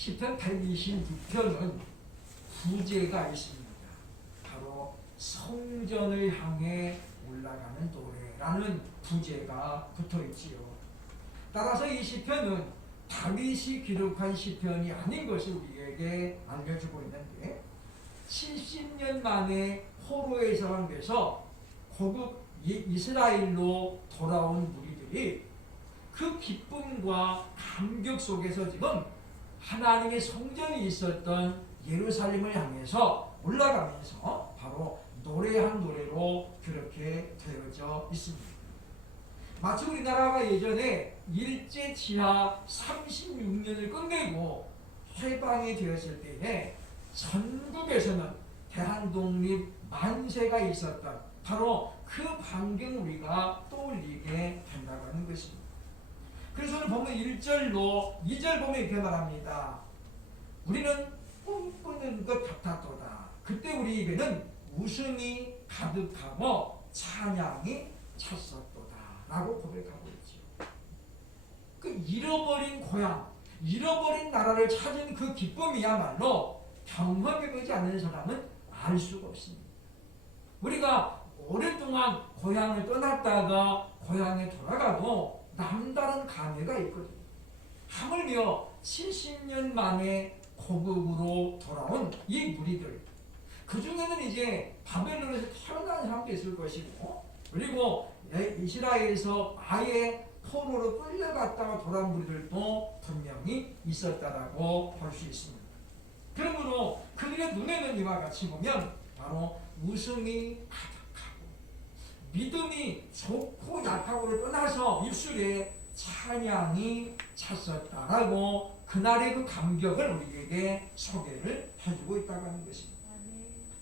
시편 126편은 부제가 있습니다. 바로 성전을 향해 올라가는 노래라는 부제가 붙어있지요. 따라서 이 시편은 다윗이 기록한 시편이 아닌 것을 우리에게 알려주고 있는데 70년 만에 포로에 사망돼서 고국 이스라엘로 돌아온 무리들이 그 기쁨과 감격 속에서 지금 하나님의 성전이 있었던 예루살렘을 향해서 올라가면서 바로 노래한 노래로 그렇게 되어져 있습니다. 마치 우리나라가 예전에 일제 치하 36년을 끝내고 해방이 되었을 때에 전국에서는 대한독립 만세가 있었던 바로 그 광경을 우리가 떠올리게 된다고 하는 것입니다. 그래서 오늘 보면 1절로 2절 보면 이렇게 말합니다. 우리는 꿈꾸는 것 같았도다. 그때 우리에게는 웃음이 가득하고 찬양이 찼었도다 라고 고백하고 있죠. 그 잃어버린 고향, 잃어버린 나라를 찾은 그 기쁨이야말로 경험해보지 않는 사람은 알 수가 없습니다. 우리가 오랫동안 고향을 떠났다가 고향에 돌아가도 남다른 감회가 있거든요. 하물며 70년 만에 고국으로 돌아온 이 무리들, 그 중에는 이제 바벨론에서 태어난 사람도 있을 것이고, 그리고 이스라엘에서 아예 포로로 끌려갔다가 돌아온 무리들도 분명히 있었다라고 볼 수 있습니다. 그러므로 그들의 눈에는 이와 같이 보면 바로 웃음이 가득하고 믿음이 좋고 약하고를 떠나서 입술에 찬양이 찼었다라고 그날의 그 감격을 우리에게 소개를 해주고 있다고 하는 것입니다.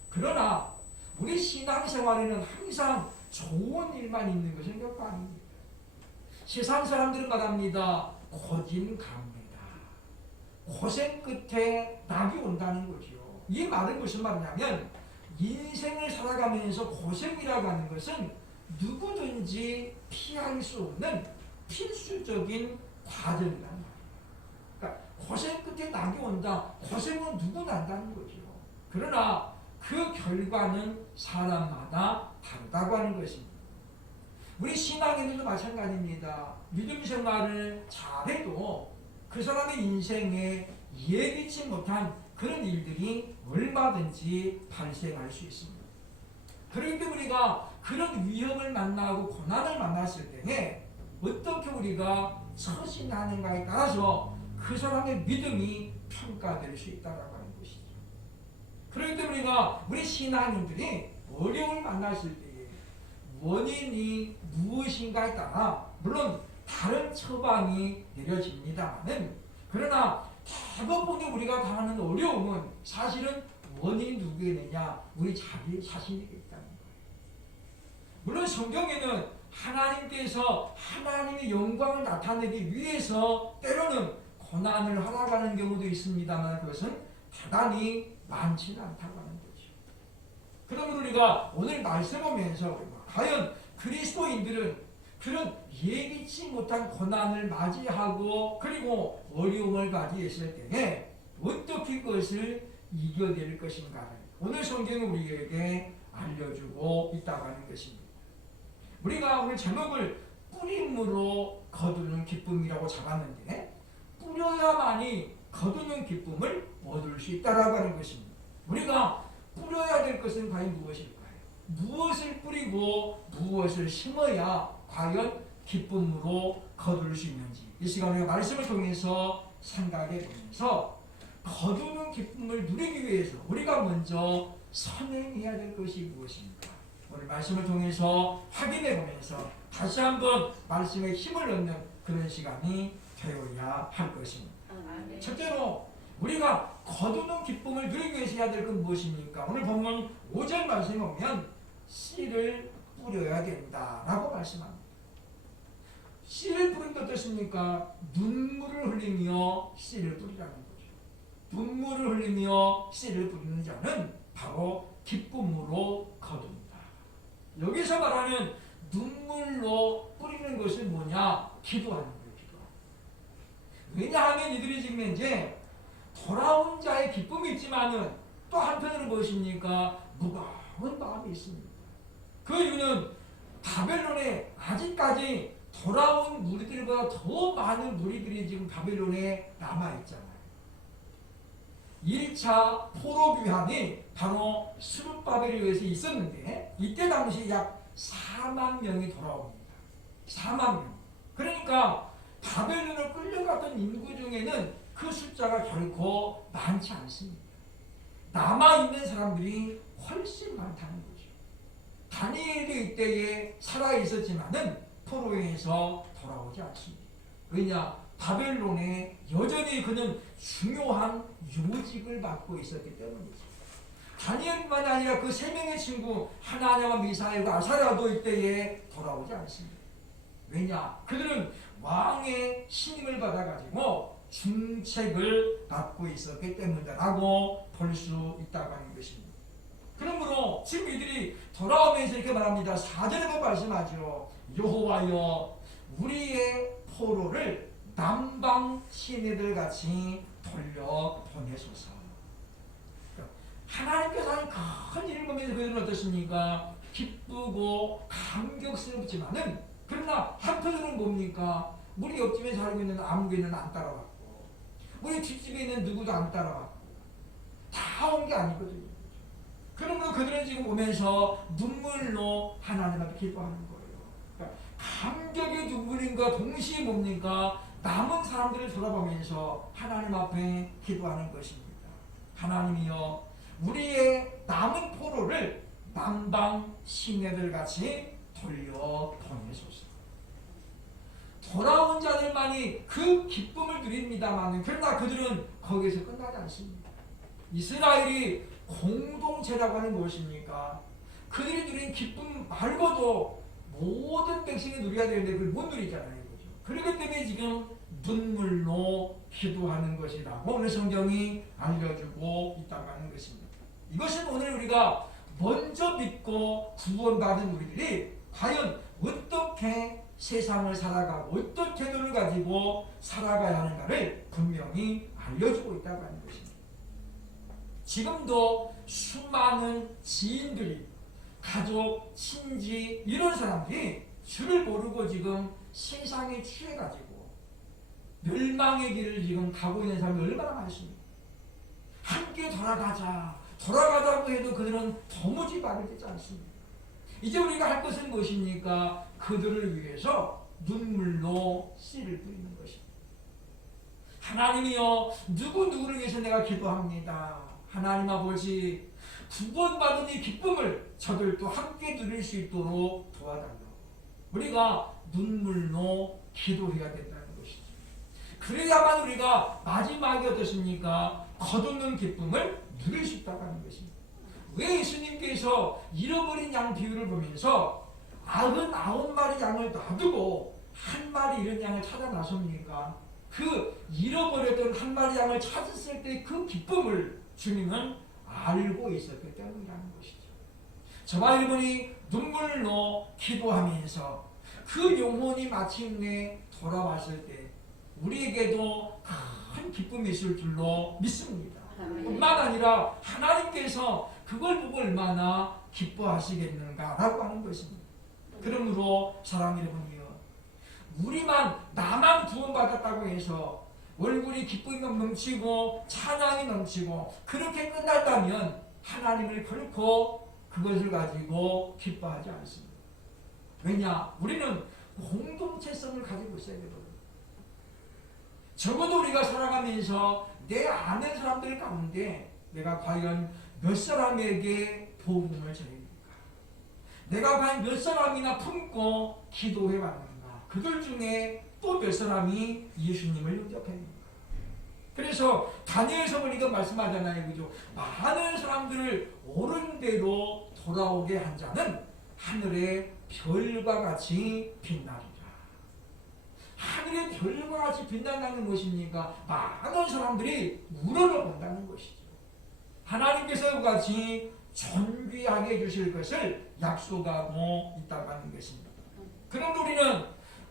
그러나 우리 신앙생활에는 항상 좋은 일만 있는 것은 결코 아닙니다. 세상 사람들은 말합니다. 고진감래다. 고생 끝에 낙이 온다는 거죠. 이 말은 무슨 말이냐면 인생을 살아가면서 고생이라고 하는 것은 누구든지 피할 수 없는 필수적인 과정이란 말이에요. 그러니까 고생 끝에 낙이 온다. 고생은 누구나 한다는 거죠. 그러나 그 결과는 사람마다 다르다고 하는 것입니다. 우리 신앙인들도 마찬가지입니다. 믿음 생활을 잘해도 그 사람의 인생에 예기치 못한 그런 일들이 얼마든지 발생할 수 있습니다. 그렇기 때문에 우리가 그런 위험을 만나고 고난을 만났을 때에 어떻게 우리가 처신하는가에 따라서 그 사람의 믿음이 평가될 수 있다고 하는 것이죠. 그렇기 때문에 우리 신앙인들이 어려움을 만났을 때에 원인이 무엇인가에 따라 물론 다른 처방이 내려집니다만은 그러나 대부분이 우리가 당하는 어려움은 사실은 원인이 누구에느냐 우리 자기 자신이겠다는 거예요. 물론 성경에는 하나님께서 하나님의 영광을 나타내기 위해서 때로는 고난을 허락하는 경우도 있습니다만 그것은 대단히 많지는 않다고 하는 거죠. 그러면 우리가 오늘 말씀 보면서 과연 그리스도인들은 그런 예기치 못한 고난을 맞이하고 그리고 어려움을 맞이했을 때에 어떻게 그것을 이겨낼 것인가 오늘 성경은 우리에게 알려주고 있다고 하는 것입니다. 우리가 오늘 제목을 뿌림으로 거두는 기쁨이라고 잡았는데 뿌려야만이 거두는 기쁨을 얻을 수 있다고 하는 것입니다. 우리가 뿌려야 될 것은 과연 무엇일까요? 무엇을 뿌리고 무엇을 심어야 과연 기쁨으로 거둘 수 있는지 이 시간 우리가 말씀을 통해서 생각해 보면서 거두는 기쁨을 누리기 위해서 우리가 먼저 선행해야 될 것이 무엇입니까? 오늘 말씀을 통해서 확인해 보면서 다시 한번 말씀에 힘을 얻는 그런 시간이 되어야 할 것입니다. 첫째로 우리가 거두는 기쁨을 누리기 위해서 해야 될 건 무엇입니까? 오늘 본문 5절 말씀에 보면 씨를 뿌려야 된다라고 말씀합니다. 씨를 뿌린 게 어떻습니까? 눈물을 흘리며 씨를 뿌리라는 거죠. 눈물을 흘리며 씨를 뿌리는 자는 바로 기쁨으로 거둡니다. 여기서 말하는 눈물로 뿌리는 것은 뭐냐? 기도하는 거예요. 기도. 왜냐하면 이들이 지금 이제 돌아온 자의 기쁨이 있지만은 또 한편으로 무엇입니까? 무거운 마음이 있습니다. 그 이유는 바벨론에 아직까지 돌아온 무리들보다 더 많은 무리들이 지금 바벨론에 남아있잖아요. 1차 포로 귀환이 바로 스룹바벨에 의해서 있었는데 이때 당시 약 4만 명이 돌아옵니다. 4만 명. 그러니까 바벨론을 끌려갔던 인구 중에는 그 숫자가 결코 많지 않습니다. 남아있는 사람들이 훨씬 많다는 거죠. 다니엘도 이때에 살아있었지만은 포로에서 돌아오지 않습니다. 왜냐? 바벨론에 여전히 그는 중요한 요직을 맡고 있었기 때문이죠. 다니엘뿐만 아니라 그 세 명의 친구 하나냐와 미사엘과 아사랴도 이때에 돌아오지 않습니다. 왜냐? 그들은 왕의 신임을 받아가지고 중책을 맡고 있었기 때문이다라고 볼 수 있다고 하는 것입니다. 그러므로 지금 이들이 돌아오면서 이렇게 말합니다. 4절에 말씀하죠. 여호와여 우리의 포로를 남방 시내들 같이 돌려 보내소서. 하나님께서 하는 큰 일을 보면서 그들은 어떻습니까? 기쁘고 감격스럽지만은 그러나 한편으로는 뭡니까? 우리 옆집에 살고 있는 아무개는 안 따라왔고 우리 뒷집에 있는 누구도 안 따라왔고 다 온 게 아니거든요. 그러므로 그들은 지금 오면서 눈물로 하나님 앞에 기뻐하는 거예요. 그러니까 감격의 눈물인가 동시에 뭡니까? 남은 사람들을 돌아보면서 하나님 앞에 기도하는 것입니다. 하나님이여 우리의 남은 포로를 남방 시내들 같이 돌려 보내소서. 돌아온 자들만이 그 기쁨을 누립니다만 그러나 그들은 거기에서 끝나지 않습니다. 이스라엘이 공동체라고 하는 무엇입니까? 그들이 누린 기쁨 말고도 모든 백성이 누려야 되는데 그걸 못 누리잖아요. 그렇죠? 그렇기 때문에 지금 눈물로 기도하는 것이라고 오늘 성경이 알려주고 있다고 하는 것입니다. 이것은 오늘 우리가 먼저 믿고 구원받은 우리들이 과연 어떻게 세상을 살아가고 어떤 태도를 가지고 살아가야 하는가를 분명히 알려주고 있다고 하는 것입니다. 지금도 수많은 지인들이 가족, 친지 이런 사람들이 주를 모르고 지금 세상에 취해가지고 멸망의 길을 지금 가고 있는 사람이 얼마나 많습니까? 함께 돌아가자고 해도 그들은 도무지 말을 듣지 않습니다. 이제 우리가 할 것은 무엇입니까? 그들을 위해서 눈물로 씨를 뿌리는 것입니다. 하나님이여 누구를 위해서 내가 기도합니다. 하나님 아버지 구원받은 이 기쁨을 저들도 함께 누릴 수 있도록 도와달라고 우리가 눈물로 기도해야 된다는 것이죠. 그래야만 우리가 마지막에 어떻습니까? 거두는 기쁨을 누릴 수 있다고 하는 것입니다. 왜 예수님께서 잃어버린 양 비유를 보면서 99마리 양을 놔두고 한 마리 잃은 양을 찾아 나섭니까? 그 잃어버렸던 한 마리 양을 찾았을 때 그 기쁨을 주님은 알고 있었기 때문이라는 것이죠. 저와 여러분이 눈물로 기도하면서 그 영혼이 마침내 돌아왔을 때 우리에게도 큰 기쁨이 있을 줄로 믿습니다. 뿐만 아니라 하나님께서 그걸 보고 얼마나 기뻐하시겠는가라고 하는 것입니다. 그러므로 사랑하는 여러분이요, 우리만 나만 구원받았다고 해서 얼굴이 기쁨이 넘치고 찬양이 넘치고 그렇게 끝났다면 하나님을 결코 그것을 가지고 기뻐하지 않습니다. 왜냐? 우리는 공동체성을 가지고 있어야 되거든요. 적어도 우리가 살아가면서 내 아는 사람들 가운데 내가 과연 몇 사람에게 복음을 전합니까? 내가 과연 몇 사람이나 품고 기도해 왔는가? 그들 중에 또 몇 사람이 예수님을 영접했는가? 그래서 다니엘서 보니까 말씀하잖아요. 그죠? 많은 사람들을 옳은 대로 돌아오게 한 자는 하늘의 별과 같이 빛나리라. 하늘의 별과 같이 빛난다는 것입니까? 많은 사람들이 우러러본다는 것이죠. 하나님께서 같이 존귀하게 해주실 것을 약속하고 있다고 하는 것입니다. 그럼 우리는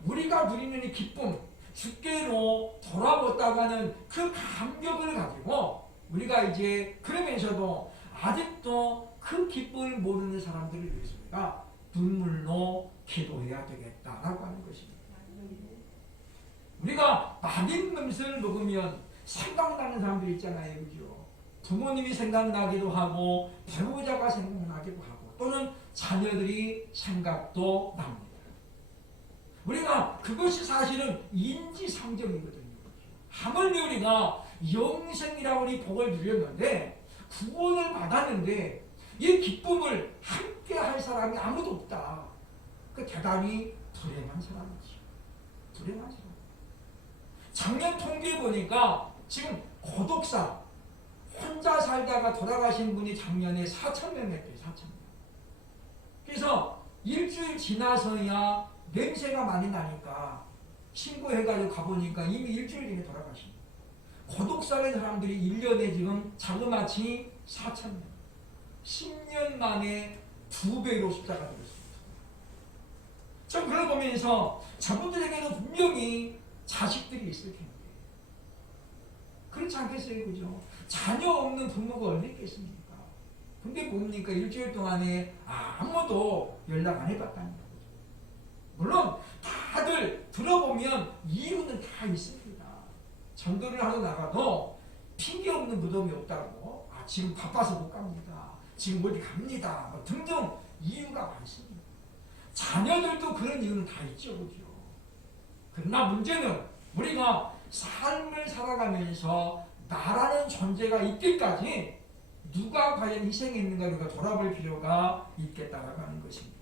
우리가 누리는 이 기쁨, 주께로 돌아왔다가는 그 감격을 가지고 우리가 이제 그러면서도 아직도 그 기쁨을 모르는 사람들을 위해서 우리가 눈물로 기도해야 되겠다라고 하는 것입니다. 우리가 맛있는 음식을 먹으면 생각나는 사람들 있잖아요. 그죠? 부모님이 생각나기도 하고 배우자가 생각나기도 하고 또는 자녀들이 생각도 납니다. 우리가 그것이 사실은 인지상정이거든요. 하물며 우리가 영생이라고 우리 복을 누렸는데 구원을 받았는데 이 기쁨을 함께 할 사람이 아무도 없다. 그 대단히 불행한 사람이죠. 불행한 사람. 작년 통계에 보니까 지금 고독사 혼자 살다가 돌아가신 분이 작년에 4,000명 했대요. 4,000명. 그래서 일주일 지나서야 냄새가 많이 나니까 신고해가지고 가보니까 이미 일주일 전에 돌아가신 거예요. 고독사의 사람들이 1년에 지금 자그마치 4,000명. 10년 만에 2배로 숫자가 늘었습니다. 전 그걸 보면서 저분들에게도 분명히 자식들이 있을 텐데 그렇지 않겠어요? 그죠? 자녀 없는 부모가 어디 있겠습니까? 근데 뭡니까? 일주일 동안에 아무도 연락 안 해봤다는 거죠. 물론 다들 들어보면 이유는 다 있습니다. 전도를 하러 나가도 핑계 없는 무덤이 없다고 지금 바빠서 못 갑니다. 지금 어디 갑니다. 뭐 등등 이유가 많습니다. 자녀들도 그런 이유는 다 있죠. 그죠? 그러나 문제는 우리가 삶을 살아가면서 나라는 존재가 있기까지 누가 과연 희생했는가 우리가 돌아볼 필요가 있겠다라고 하는 것입니다.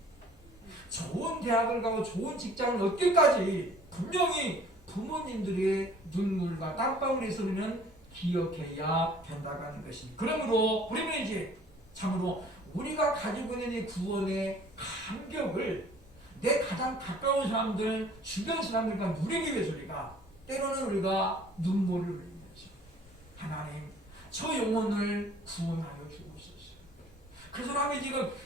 좋은 대학을 가고 좋은 직장을 얻기까지 분명히 부모님들의 눈물과 땀방울의 소리는 기억해야 된다고 하는 것입니다. 그러므로 우리는 이제 참으로 우리가 가지고 있는 이 구원의 감격을 내 가장 가까운 사람들, 주변 사람들과 누리기 위해서 우리가 때로는 우리가 눈물을 흘리면서 하나님 저 영혼을 구원하여 주옵소서. 그 사람이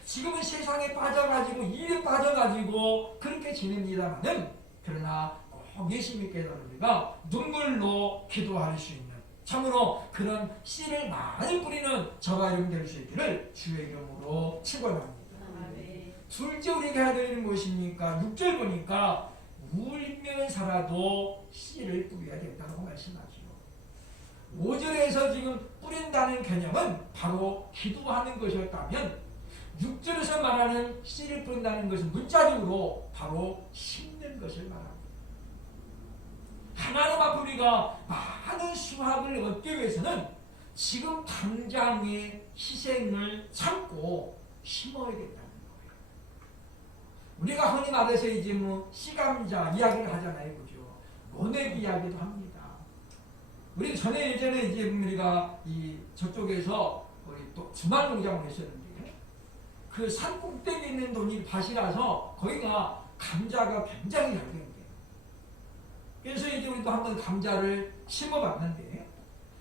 지금은 세상에 빠져가지고 일에 빠져가지고 그렇게 지냅니다만은 그러나 꼭 예수 믿게 되는 우리가 눈물로 기도할 수 있는 참으로 그런 씨를 많이 뿌리는 저가 여러분 될 수 있기를 주의 이름으로 축원합니다. 둘째 우리가 해야 될 일은 무엇입니까? 6절 보니까 울면서라도 씨를 뿌려야 된다고 말씀하죠. 5절에서 지금 뿌린다는 개념은 바로 기도하는 것이었다면 6절에서 말하는 씨를 뿌린다는 것은 문자적으로 바로 심는 것을 말합니다. 하나님 앞에 우리가 많은 수확을 얻기 위해서는 지금 당장의 희생을 참고 심어야 된다는 거예요. 우리가 흔히 말해서 이제 씨감자 이야기를 하잖아요. 그죠? 모내기 이야기도 합니다. 우리 전에 예전에 이제 우리가 저쪽에서 우리 또 주말 농장을 했었는데 그 산 꼭대기에 있는 돈이 밭이라서 거기가 감자가 굉장히 잘 된대요. 그래서 이제 우리도 한번 감자를 심어봤는데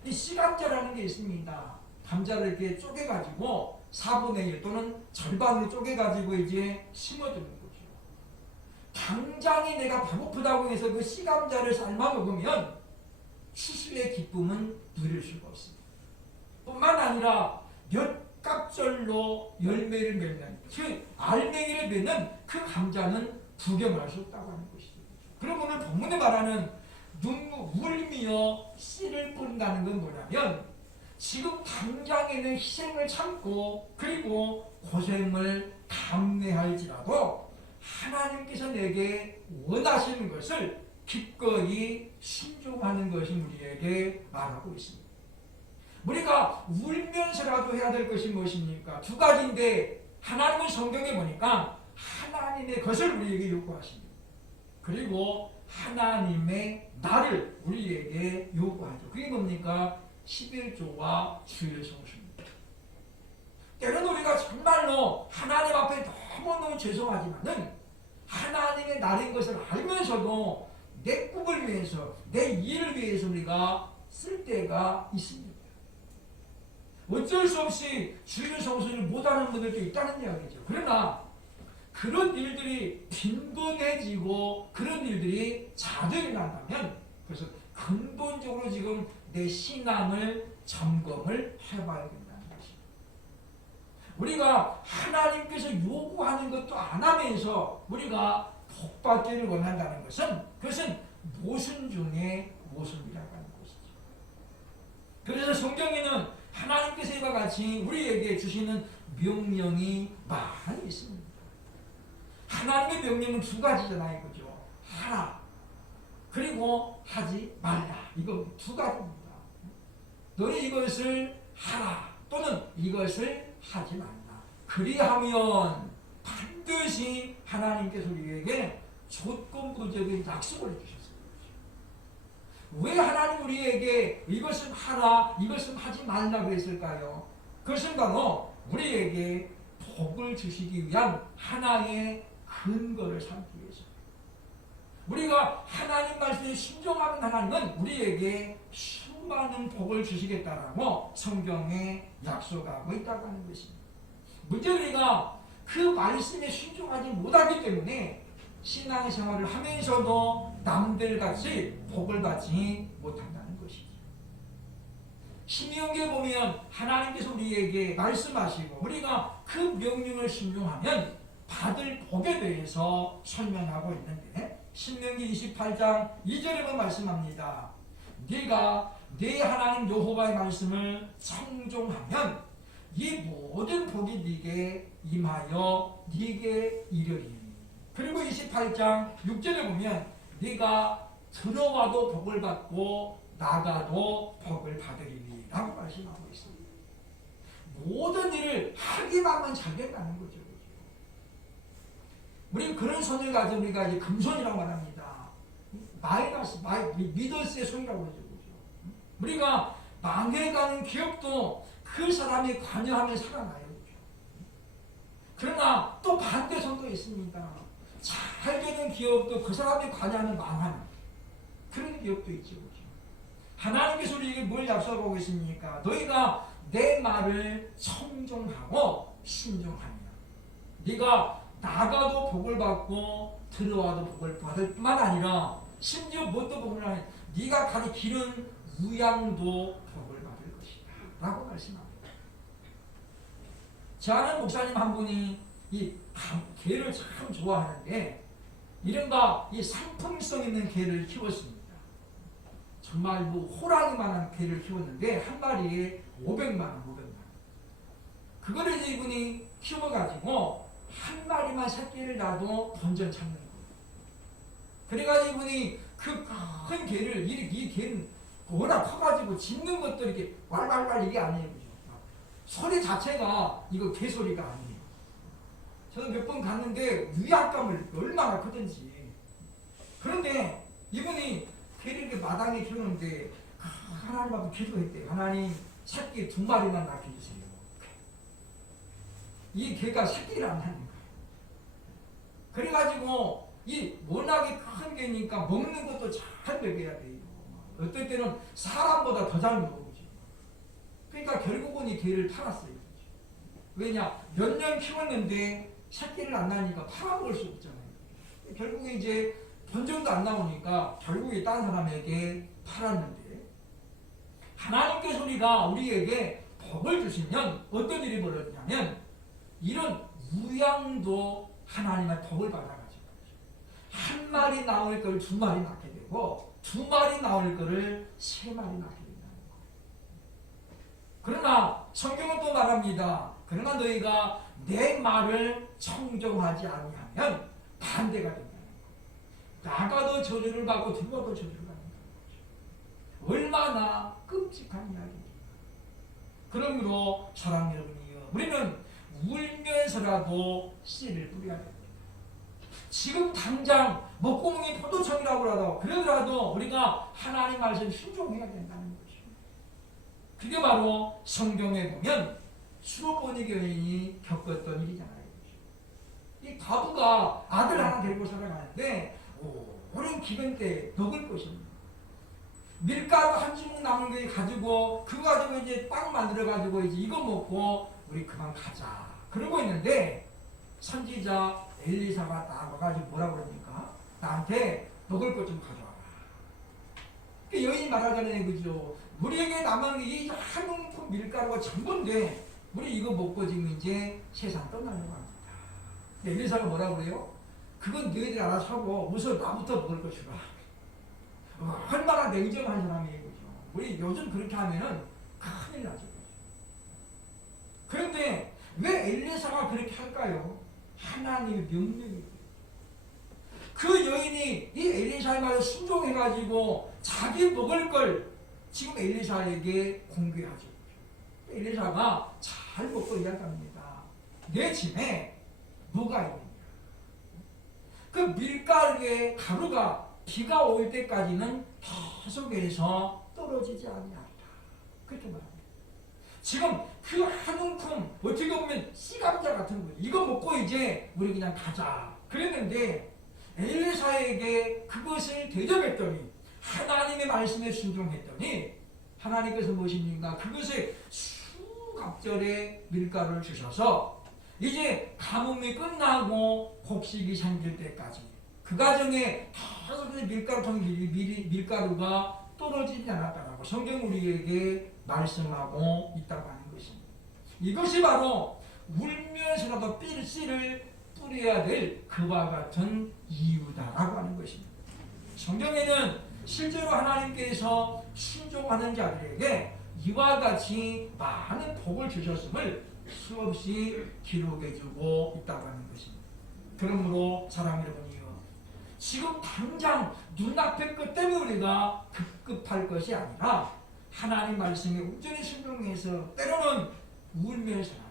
이 씨감자라는 게 있습니다. 감자를 이렇게 쪼개가지고 4분의 1 또는 절반으로 쪼개가지고 이제 심어두는 거죠. 당장에 내가 배고프다고 해서 그 씨감자를 삶아 먹으면 추수의 기쁨은 누릴 수가 없습니다. 뿐만 아니라 몇 갑절로 열매를 맺는 그 알맹이를 맺는 그 감자는 구경할 수 없다고 하는 것이죠. 그럼 오늘 본문에 말하는 울며 씨를 뿌린다는 건 뭐냐면 지금 당장에는 희생을 참고 그리고 고생을 감내할지라도 하나님께서 내게 원하시는 것을 기꺼이 순종하는 것이 우리에게 말하고 있습니다. 우리가 울면서라도 해야 될 것이 무엇입니까? 두 가지인데 하나님은 성경에 보니까 하나님의 것을 우리에게 요구하십니다. 그리고 하나님의 나를 우리에게 요구하죠. 그게 뭡니까? 11조와 주의 성수입니다. 때로는 우리가 정말로 하나님 앞에 너무너무 죄송하지만은 하나님의 나인 것을 알면서도 내 꿈을 위해서 내 일을 위해서 우리가 쓸 때가 있습니다. 어쩔 수 없이 주의 성수를 못하는 분들도 있다는 이야기죠. 그러나 그런 일들이 빈번해지고 그런 일들이 자주 일어난다면 그래서 근본적으로 지금 내 신앙을 점검을 해봐야 된다는 것입니다. 우리가 하나님께서 요구하는 것도 안 하면서 우리가 복받기를 원한다는 것은 그것은 모순 중에 모순이라고 하는 것이죠. 그래서 성경에는 하나님께서 이와 같이 우리에게 주시는 명령이 많이 있습니다. 하나님의 명령은 두 가지잖아요. 그죠? 하라. 그리고 하지 말라. 이거 두 가지입니다. 너는 이것을 하라. 또는 이것을 하지 말라. 그리하면 반드시 하나님께서 우리에게 조건부적인 약속을 주셨어요. 왜 하나님 우리에게 이것은 하라, 이것은 하지 말라 그랬을까요? 그것은 바로 우리에게 복을 주시기 위한 하나의 근거를 삼기 위해서. 우리가 하나님 말씀에 순종하는 하나님은 우리에게 수많은 복을 주시겠다라고 성경에 약속하고 있다고 하는 것입니다. 문제는 우리가 그 말씀에 순종하지 못하기 때문에 신앙생활을 하면서도 남들같이 복을 받지 못한다는 것이죠. 신명기에 보면 하나님께서 우리에게 말씀하시고 우리가 그 명령을 순종하면 받을 복에 대해서 설명하고 있는데 신명기 28장 2절에 보면 말씀합니다. 네가 네 하나님 여호와의 말씀을 청종하면 이 모든 복이 네게 임하여 네게 이르리니. 그리고 28장 6절에 보면 네가 들어와도 복을 받고 나가도 복을 받으리니 라고 말씀하고 있습니다. 모든 일을 하기만 하면 잘 된다는 거죠. 우리는 그런 손을 가지고 우리가 이제 금손이라고 말합니다. 미더스의 손이라고 하죠. 우리가 망해가는 기업도 그 사람이 관여하면 살아나요. 그러나 또 반대손도 있습니다. 잘 되는 기업도 그 사람이 관여하면 망하는 그런 기업도 있죠. 하나님께서 우리에게 뭘 약속하고 있습니까? 너희가 내 말을 청종하고 신종하며 네가 나가도 복을 받고 들어와도 복을 받을 뿐만 아니라 심지어 무엇도 복을 하니 네가 가는 길은 우양도 복을 받을 것이다 라고 말씀합니다. 저 아는 목사님 한 분이 이 개를 참 좋아하는데 이른바 이 상품성 있는 개를 키웠습니다. 정말 뭐 호랑이만한 개를 키웠는데 한 마리에 500만 원. 그거를 이제 이분이 키워가지고 한 마리만 새끼를 낳아도 본전 찾는 거예요. 그래가지고 이분이 그 큰 개를 이 개는 워낙 커가지고 짖는 것도 이렇게 왈왈왈 이게 아니에요. 소리 자체가 이거 개 소리가 아니에요. 저는 몇 번 갔는데 위압감을 얼마나 크든지. 그런데 이분이 개를 이렇게 마당에 키우는데 하나님 앞에 기도했대요. 하나님 새끼 2마리만 낳게 해주세요. 이 개가 새끼를 안 낳는 거예요. 그래가지고 이 워낙에 큰 개니까 먹는 것도 잘 먹여야 돼요. 어떨 때는 사람보다 더 잘 먹어보죠. 그러니까 결국은 이 개를 팔았어요. 왜냐? 몇 년 키웠는데 새끼를 안 낳으니까 팔아먹을 수 없잖아요. 결국에 이제 본전도 안 나오니까 결국에 다른 사람에게 팔았는데 하나님께서 우리에게 복을 주시면 어떤 일이 벌어지냐면 이런 우양도 하나님의 복을 받아가지고 한 마리 나올 걸 2마리 낳게 되고 2마리 나올 거를 3마리 낳게 된다는 거예요. 그러나 성경은 또 말합니다. 그러나 너희가 내 말을 청종하지 아니하면 반대가 된다는 거예요. 나가도 저주를 받고 들어와도 저주를 받는다는 거죠. 얼마나 끔찍한 이야기입니까? 그러므로 사랑하는 여러분이요, 우리는 울면서라도 씨를 뿌려야 됩니다. 지금 당장 목구멍이 포도청이라고 그러더라도 우리가 하나님 말씀에 순종해야 된다는 것이죠. 그게 바로 성경에 보면 수로보니 여인이 겪었던 일이잖아요. 이 과부가 아들 하나 데리고 살아가는데 오랜 기근 때 먹을 것입니다. 밀가루 한 주먹 남은 거 가지고 그거 가지고 이제 빵 만들어 가지고 이제 이거 먹고 우리 그만 가자 그러고 있는데 선지자 엘리사가 딱 와가지고 뭐라 그럽니까? 나한테 먹을 것 좀 가져와라. 그 여인이 말하잖아요, 그죠? 우리에게 남은 이 한 움큼 밀가루가 전부인데 우리 이거 먹고 지금 이제 세상 떠나려고 합니다. 엘리사가 뭐라고 그래요? 그건 너희들 알아서 하고 우선 나부터 먹을 거 주라. 얼마나 냉정한 사람이에요, 그죠? 우리 요즘 그렇게 하면은 큰일 나죠. 그런데 왜 엘리사가 그렇게 할까요? 하나님의 명령이에요. 그 여인이 이 엘리사의 말에 순종해가지고 자기 먹을 걸 지금 엘리사에게 공개하죠. 엘리사가 잘 먹고 이야기합니다. 내 집에 뭐가 있느냐? 그 밀가루의 가루가 비가 올 때까지는 계속해서 떨어지지 아니하리라. 그렇게 말합니다. 지금 그 한 움큼 어떻게 보면 씨감자 같은 거예요. 이거 먹고 이제 우리 그냥 가자 그랬는데 엘리사에게 그것을 대접했더니 하나님의 말씀에 순종했더니 하나님께서 무엇입니까? 그것에 수갑절의 밀가루를 주셔서 이제 가뭄이 끝나고 곡식이 생길 때까지 그 과정에 계속 밀가루가 떨어지지 않았다라고 성경 우리에게 말씀하고 있다고 하는 것입니다. 이것이 바로 울면서라도 씨를 뿌려야 될 그와 같은 이유다라고 하는 것입니다. 성경에는 실제로 하나님께서 순종하는 자들에게 이와 같이 많은 복을 주셨음을 수없이 기록해주고 있다고 하는 것입니다. 그러므로 사랑하는 여러분이요, 지금 당장 눈앞의 것 때문에 우리가 급급할 것이 아니라 하나님 말씀에 온전히 순종해서 때로는 울면서라도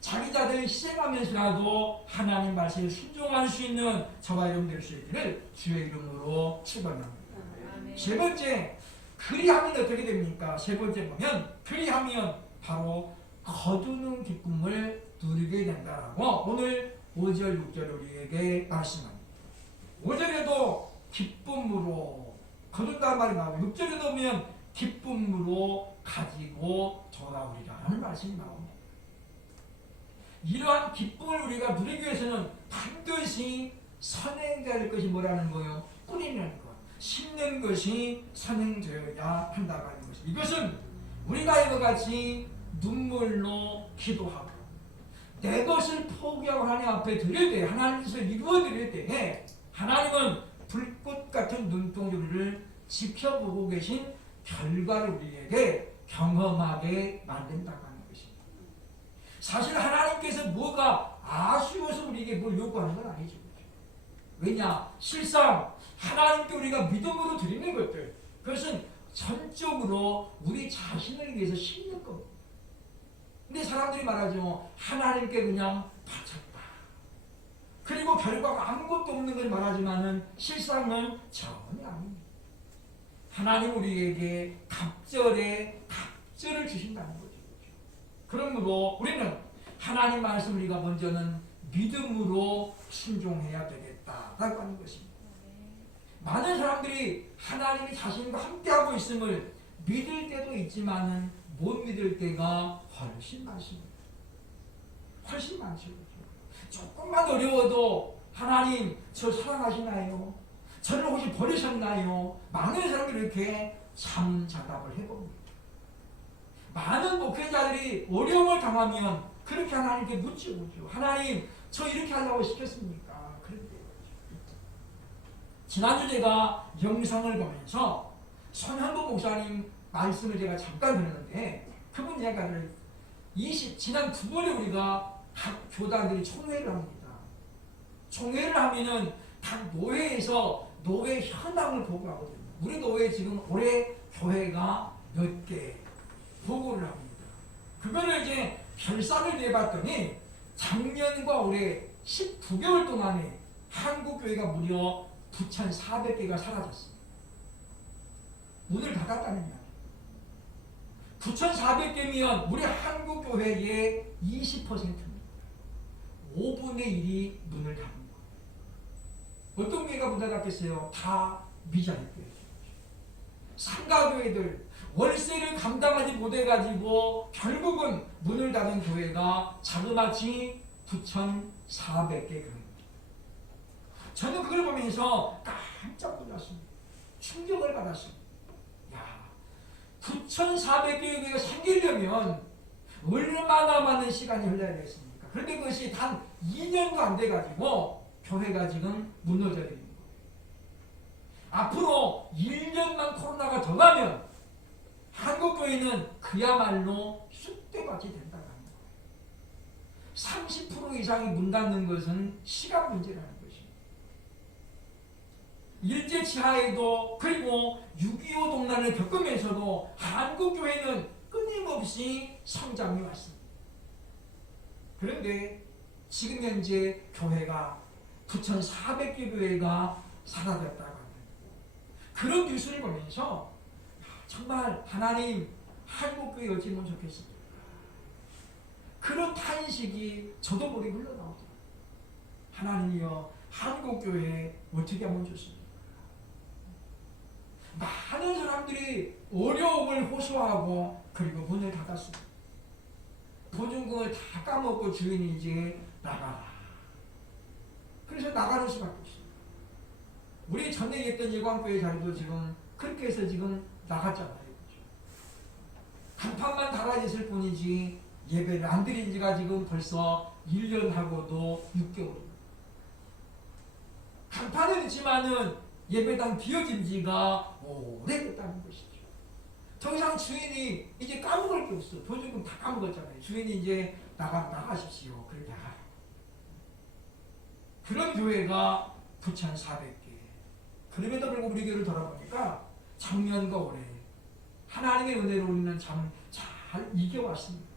자기 자들을 희생하면서라도 하나님 말씀에 순종할 수 있는 저와 여러분 될 수 있기를 주의 이름으로 축원합니다. 세 번째, 그리하면 어떻게 됩니까? 세 번째 보면 그리하면 바로 거두는 기쁨을 누리게 된다라고 오늘 5절 6절 우리에게 말씀합니다. 5절에도 기쁨으로 거둔다는 말이 나오고 6절에도 보면 기쁨으로 가지고 돌아오리라는 말씀이 나옵니다. 이러한 기쁨을 우리가 누리기 위해서는 반드시 선행되어야 할 것이 뭐라는 거예요? 뿌리는 것, 심는 것이 선행되어야 한다고 하는 것입니다. 이것은 우리가 이와 같이 눈물로 기도하고 내 것을 포기하고 하나님 앞에 드릴 때, 하나님께서 이루어 드릴 때에 하나님은 불꽃 같은 눈동자를 지켜보고 계신 결과를 우리에게 경험하게 만든다고 하는 것입니다. 사실 하나님께서 뭐가 아쉬워서 우리에게 뭘 요구하는 건 아니죠. 왜냐? 실상 하나님께 우리가 믿음으로 드리는 것들, 그것은 전적으로 우리 자신을 위해서 심는 겁니다. 근데 사람들이 말하죠. 하나님께 그냥 바쳤다. 그리고 결과가 아무것도 없는 걸 말하지만은 실상은 전혀 아닙니다. 하나님 우리에게 갑절에 갑절을 주신다는 거죠. 그러므로 우리는 하나님 말씀 우리가 먼저는 믿음으로 순종해야 되겠다라고 하는 것입니다. 많은 사람들이 하나님이 자신과 함께하고 있음을 믿을 때도 있지만은 못 믿을 때가 훨씬 많습니다. 훨씬 많죠. 조금만 어려워도 하나님 저 사랑하시나요? 저를 혹시 버리셨나요? 많은 사람들이 이렇게 잠자답을 해봅니다. 많은 목회자들이 어려움을 당하면 그렇게 하나님께 묻죠. 하나님 저 이렇게 하려고 시켰습니까? 그런데 지난주 제가 영상을 보면서 손현보 목사님 말씀을 제가 잠깐 들었는데 그분 이야기를 지난 9월에 우리가 각 교단들이 총회를 합니다. 총회를 하면은 각 노회에서 노회 현황을 보고하거든요. 우리 노회 지금 올해 교회가 몇 개 보고를 합니다. 그거를 이제 결산을 내봤더니 작년과 올해 19개월 동안에 한국 교회가 무려 9,400개가 사라졌습니다. 문을 닫았다는 이야기. 9,400개면 우리 한국 교회의 20%입니다. 5분의 1이 문을 닫는 거예요. 어떤 교회가 문을 닫겠어요? 다 미자리 교회. 상가교회들 월세를 감당하지 못해가지고 결국은 문을 닫은 교회가 자그마치 9,400개 교회입니다. 저는 그걸 보면서 깜짝 놀랐습니다. 충격을 받았습니다. 9,400개의 교회가 생기려면 얼마나 많은 시간이 흘러야 되겠습니까? 그런데 그것이 단 2년도 안 돼가지고 교회가 지금 무너져 버리는 거예요. 앞으로 1년만 코로나가 더 가면 한국교회는 그야말로 쑥대밭이 된다는 거예요. 30% 이상이 문 닫는 것은 시간 문제라는 것입니다. 일제치하에도 그리고 6.25 동란을 겪으면서도 한국교회는 끊임없이 성장이 왔습니다. 그런데 지금 현재 교회가 9,400개 교회가 사라졌다고 합니다. 그런 뉴스를 보면서 정말 하나님 한국교회 어찌면 좋겠습니다. 그런 탄식이 저도 모르게 흘러나오더라고요. 하나님이여 한국교회 어떻게 하면 좋습니까? 많은 사람들이 어려움을 호소하고 그리고 문을 닫았습니다. 보증금을 다 까먹고 주인이 이제 나가라. 그래서 나가는 수밖에 없습니다. 우리 전에 했던 예광교회 자리도 지금 그렇게 해서 지금 나갔잖아요. 간판만 달아있을 뿐이지 예배를 안 드린 지가 지금 벌써 1년하고도 6개월입니다. 간판은 있지만은 예배당 비어진 지가 오래됐다는 것이죠. 더 이상 주인이 이제 까먹을 게 없어. 보증금 다 까먹었잖아요. 주인이 이제 나가십시오. 그렇게 하라. 그런 교회가 9,400개. 그럼에도 불구하고 우리 교회를 돌아보니까 작년과 올해 하나님의 은혜로 우리는 참 잘 이겨왔습니다.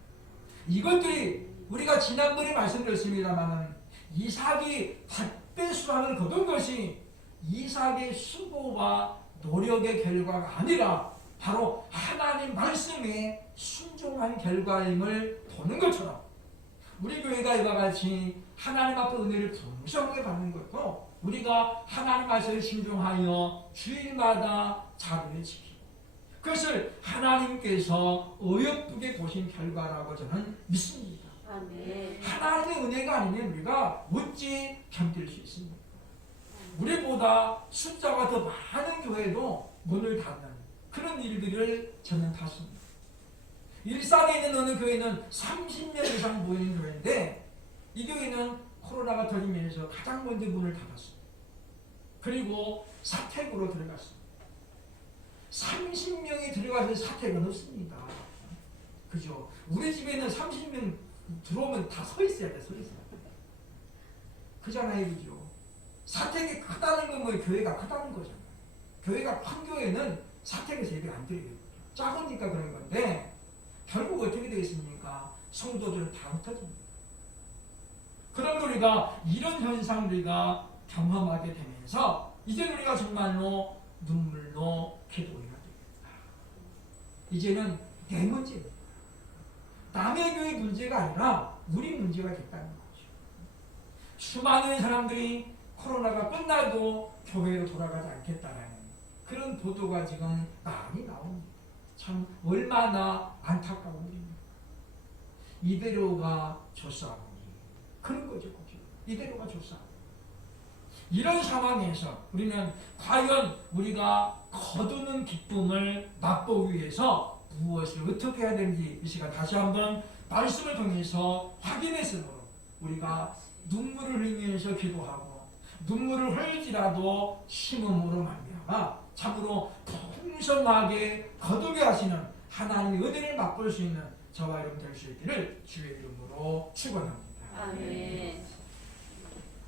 이것들이 우리가 지난번에 말씀드렸습니다만 이삭이 100배 수확을 거둔 것이 이삭의 수고와 노력의 결과가 아니라 바로 하나님 말씀에 순종한 결과임을 보는 것처럼 우리 교회가 이와 같이 하나님 앞에 은혜를 풍성하게 받는 것도 우리가 하나님 말씀에 순종하여 주일마다 자리를 지키고 그것을 하나님께서 어여쁘게 보신 결과라고 저는 믿습니다. 아멘. 하나님의 은혜가 아니면 우리가 어찌 견딜 수 있습니까? 우리보다 숫자가 더 많은 교회도 문을 닫는 그런 일들을 저는 봤습니다. 일산에 있는 어느 교회는 30년 이상 모이는 교회인데 이 교회는 코로나가 터지면서 가장 먼저 문을 닫았습니다. 그리고 사택으로 들어갔습니다. 30명이 들어가서 사택은 없습니다. 그죠? 우리 집에는 30명 들어오면 다 서 있어야 돼, 서 있어야 돼. 그잖아요, 그죠? 사택이 크다는 건 뭐 교회가 크다는 거잖아요. 교회가 큰 교회는 사택에서 예배 안 드려요. 작으니까 그런 건데 결국 어떻게 되겠습니까? 성도들은 다 흩어집니다. 그런 우리가 이런 현상 우리가 경험하게 되면서 이제 우리가 정말로 눈물로 기도해야 됩니다. 이제는 내 문제입니다. 남의 교회 문제가 아니라 우리 문제가 됐다는 거죠. 수많은 사람들이 코로나가 끝나도 교회로 돌아가지 않겠다라는 그런 보도가 지금 많이 나옵니다. 참 얼마나 안타까운 일입니다. 이대로가 좋사오니 그런 거죠. 이대로가 좋사오니 이런 상황에서 우리는 과연 우리가 거두는 기쁨을 맛보기 위해서 무엇을 어떻게 해야 되는지 이 시간 다시 한번 말씀을 통해서 확인했으므로 우리가 눈물을 흘리면서 기도하고 눈물을 흘리지라도 심음으로 말미암아 참으로 풍성하게 거두게 하시는 하나님의 은혜를 맛볼 수 있는 저와 여러분 될 수 있기를 주의 이름으로 축원합니다. 아멘.